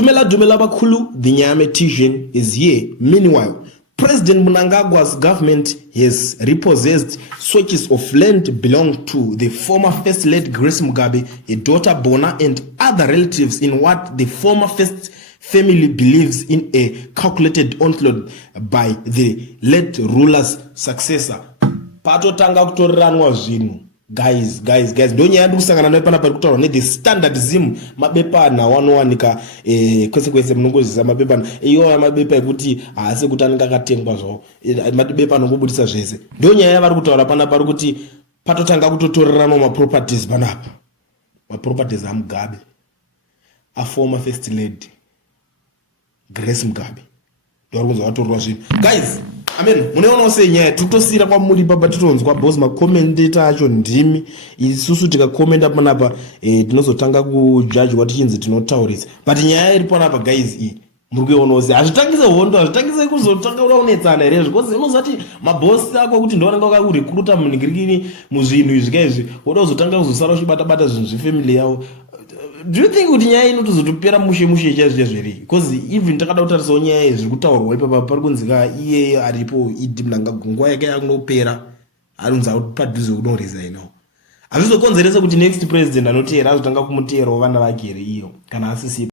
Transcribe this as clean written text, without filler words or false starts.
Dumela Bakulu, the Nyame Tijan is here. Meanwhile, President Mnangagwa's government has repossessed swatches of land belonging to the former First Lady Grace Mugabe, a daughter Bona, and other relatives in what the former First family believes in a calculated onslaught by the late ruler's successor. Patotanga kutoranwa zvinu. Guys, don't you understand that the standardism mabepa na wanowanika kwese mnongozi mabepa iyo mabepa ekuti asi kutanika katengwa zvo mabepa nongobudisa zvese don't you vari kutaura panapa kuti patotanga kutotorerana ma properties panapa ma properties aMugabe a former first lady Grace Mugabe ndori kunzwa vatorwa zvinhu guys. Amen. Muneona senyaya tutosira kwa muri baba titonzwa boss ma commentator acho ndimi isusu tikakomenda panapa tinozotanga ku judge what chinzi tinotaurisa but nyaya iri panapa guys muri kuona se azvitangise hondo azvitangise kuzotanga unaonetsana here because unozati maboss ako kuti ndonanga akakurecruita muningirikini muzvinhu izvika izvi woda kuzotanga kuzosara uchibata zvinhu zvefamily yavo. Do you think kuti nyaya inotozotopera mushe chazvije zviri because even takada kutarisawo nyaya zviri kutaurwa ipapa pari kunzika iye aripo Idi Mnangagwa nguva yake yakunopera arunza kuti padhuze unoresign azvizokonzeresa kuti next president anoteera azotanga kumuteerawo vana vake here iyo kana asisi